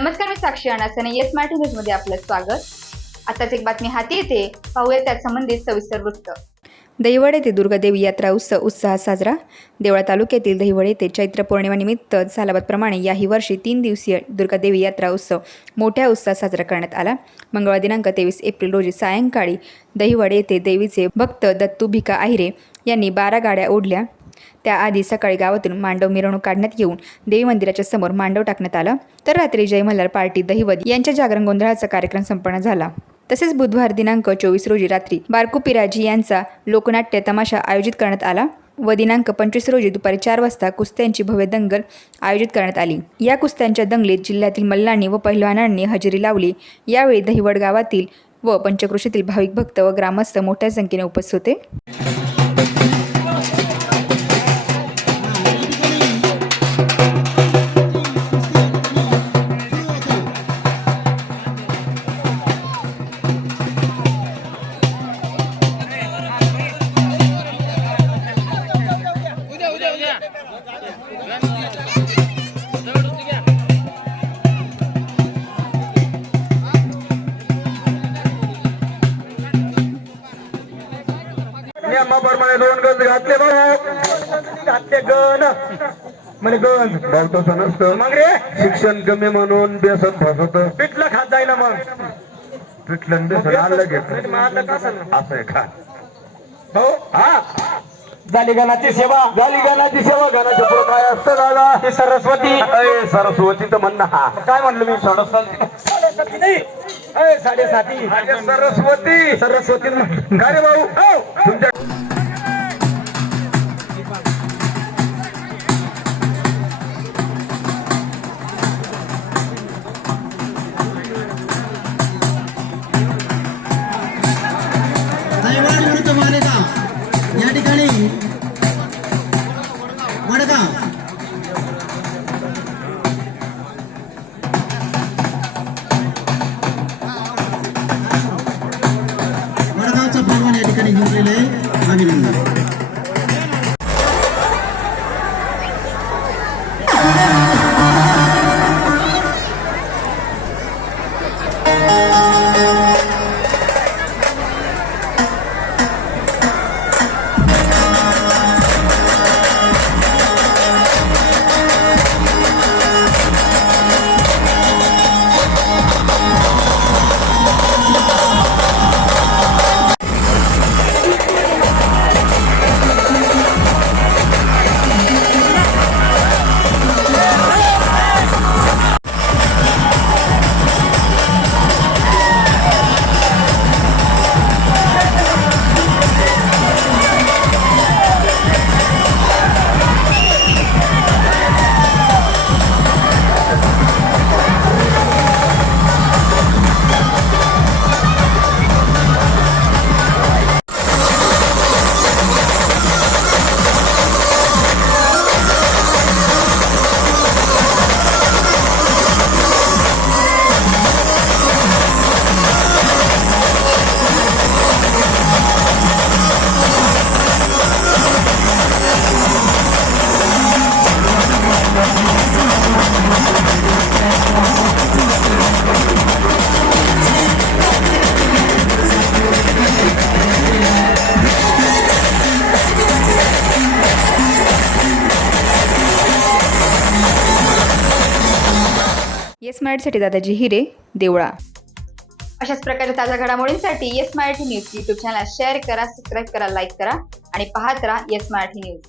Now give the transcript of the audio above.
नमस्कार, मी साक्षी अनासने. Yes Marathi news मध्ये आपलं स्वागत. आताच एक बातमी हाती येते, पाहूया त्यात संबंधित सविस्तर वृत्त. दहिवड येथे दुर्गादेवी यात्रा उत्सव उत्साहात साजरा. देवळा तालुक्यातील दहिवड येथे चैत्र पौर्णिमेनिमित्त सालाबादप्रमाणे याही वर्षी 3 दिवसीय दुर्गादेवी यात्रा उत्सव मोठ्या उत्साहात साजरा करण्यात आला. मंगळवार दिनांक 23 एप्रिल रोजी सायंकाळी दहिवड येथे देवीचे भक्त दत्तू भिका आहिरे यांनी 12 गाड्या ओढल्या. त्याआधी सकाळी गावातून मांडव मिरवणूक काढण्यात येऊन देवी मंदिराच्या समोर मांडव टाकण्यात आला. तर रात्री जय मल्हार पार्टी दहिवद यांच्या जागरण गोंधळाचा कार्यक्रम संपन्न झाला. तसेच बुधवार दिनांक 24 रोजी रात्री बारकू पिराजी यांचा लोकनाट्य तमाशा आयोजित करण्यात आला व दिनांक 25 रोजी दुपारी 4 वाजता कुस्त्यांची भव्य दंगल आयोजित करण्यात आली. या कुस्त्यांच्या दंगलीत जिल्ह्यातील मल्लांनी व पहिलवानांनी हजेरी लावली. यावेळी दहिवड गावातील व पंचक्रोशीतील भाविक भक्त व ग्रामस्थ मोठ्या संख्येने उपस्थित होते. नियमाप्रमाणे 2 गज घातले घातले गण म्हणे गण भाऊ तसं नसतं. मग रे शिक्षण कमी म्हणून बेसन फसवत पिठलं खात जाईना. मग पिठलं बेसन आलं घेत असं आहे खा भाऊ. हा झाली गणाची सेवा गणाची सेवा. गणाचं पुढं काय असतं दादा? ते सरस्वती. सरस्वती तर म्हणणं. हा काय म्हणलं मी? सरस्वती नाही, साडेसाती सरस्वती. सरस्वती काय रे भाऊ? तुमच्या या ठिकाणी वडगाव वडगावचा प्रमाण या ठिकाणी घेतलेलं आहे. अभिनंदन. येस मराठीसाठी दादाजी हिरे, देवळा. अशाच प्रकारच्या ताज्या घडामोडींसाठी Yes Marathi news YouTube channel share करा, सबस्क्राईब करा, लाईक करा आणि पाहत राहा येस मराठी न्यूज.